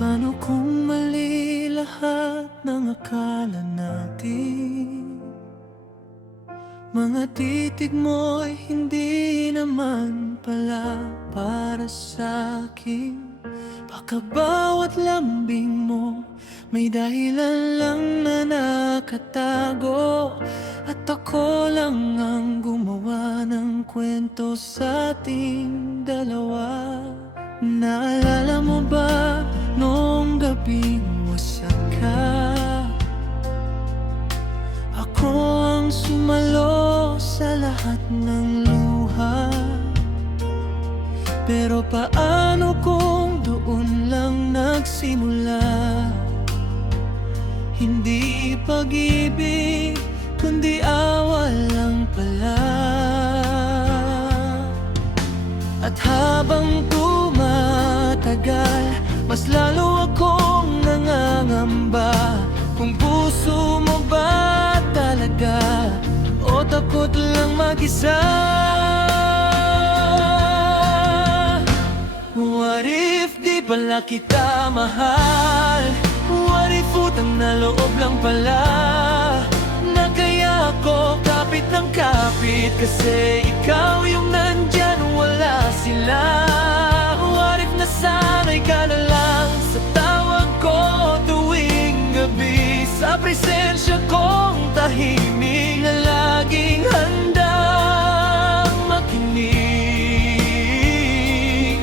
Paano kung mali lahat ng akala natin? Mga titig mo'y hindi naman pala para sa'kin. Baka bawat lambing mo may dahilan lang na nakatago, at ako lang ang gumawa ng kwento sa ating dalawa. Naalala mo ba noong gabing wasak ka? Ako ang sumalo sa lahat ng luha. Pero paano kung doon lang nagsimula? Hindi pag-ibig, kundi awa lang pala. At habang tumatagal, mas lalo akong nangangamba. Kung puso mo ba talaga, o takot lang mag-isa? What if di pala kita mahal? What if utang na loob lang pala? Na kaya ako kapit ng kapit, kasi ikaw yung nandyan, wala sila. What if nasanay ka na lang sa tawag ko tuwing gabi, sa presensya kong tahimik na laging handang makinig?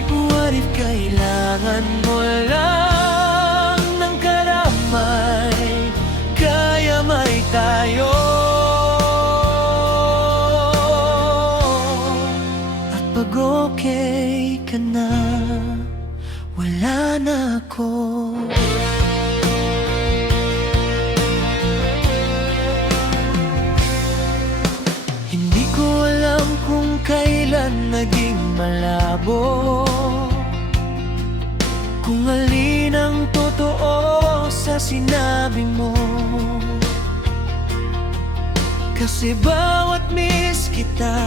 What if kailangan mo lang ng karamay, kaya may tayo? At pag okay ka na, wala na ako. Hindi ko alam kung kailan naging malabo, kung alin ang totoo sa sinabi mo. Kasi bawat miss kita,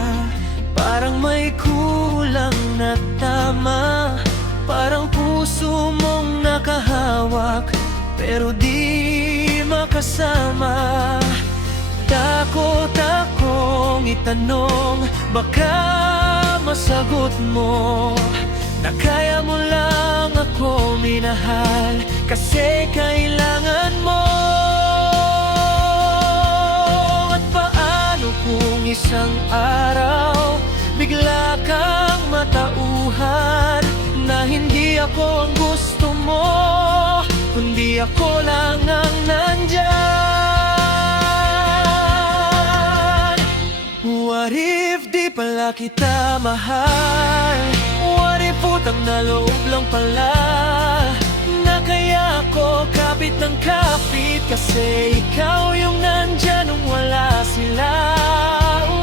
parang may kulang na tama. Parang puso mong nakahawak, pero di makasama. Takot akong itanong, baka masagot mo na kaya mo lang ako minahal, kasi kailangan mo. At paano kung isang araw bigla kang matauhan, na hindi ako ang gusto mo, kundi ako lang ang nandyan? What if di pala kita mahal? What if utang na loob lang pala? Na kaya ako kapit ng kapit, kasi ikaw yung nandyan nung wala sila.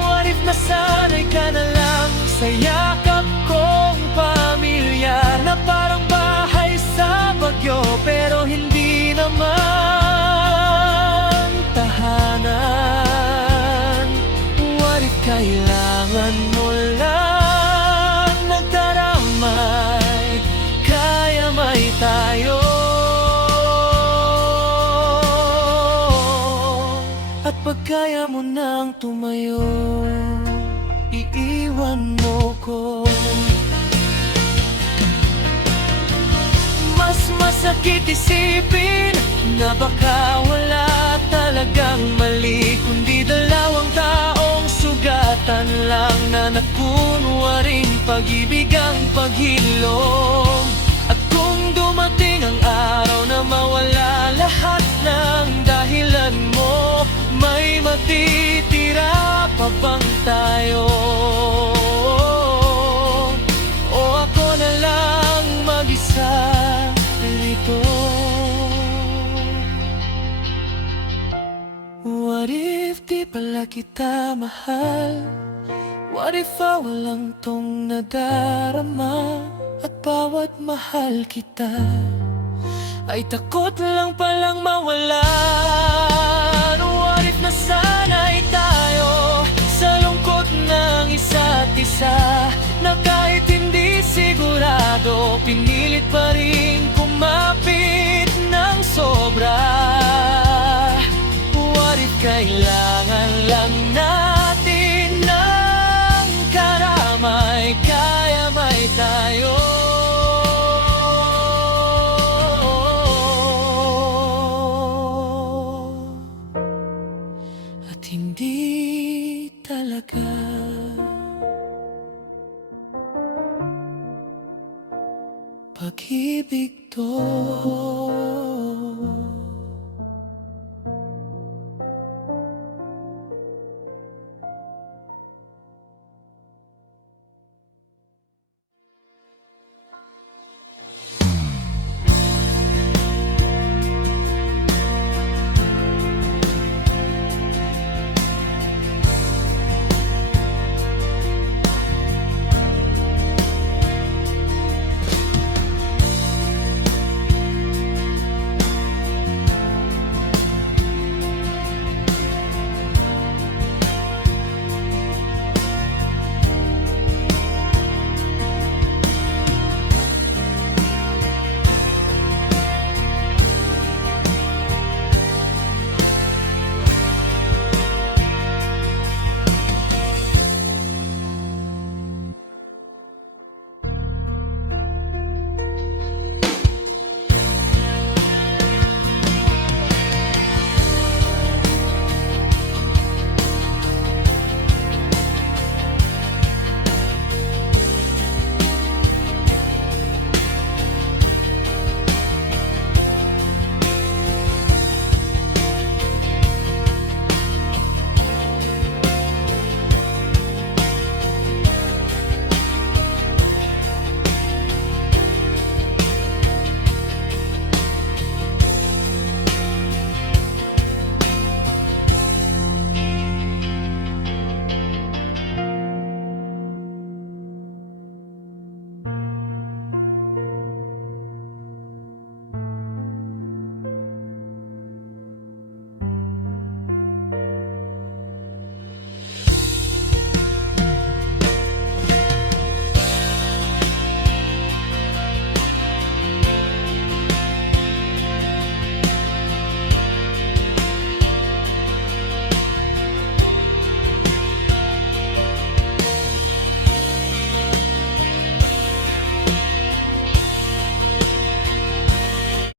What if nasanay ka na lang sa yakap kong pamilyar, na parang bahay sa bagyo, pero hindi naman tahanan? What if kailangan mo lang nagtaramay, kaya may tayo? At pag kaya mo nang tumayo, iiwan mo ko. Mas masakit isipin na baka wala talagang mali, kundi dalawang taong sugatan lang na nagkunwaring pag-ibig ang paghilom. At kung dumating ang araw na mawala lahat ng dahilan mo, may matitira pa bang tayo? O ako na lang mag-isa rito? What if di pala kita mahal? What if walang tong nadarama, at bawat mahal kita ay takot lang palang mawalan? What if nasanay tayo sa lungkot ng isa't isa, na kahit hindi sigurado, pinilit pa rin kumapit? pag-ibig to.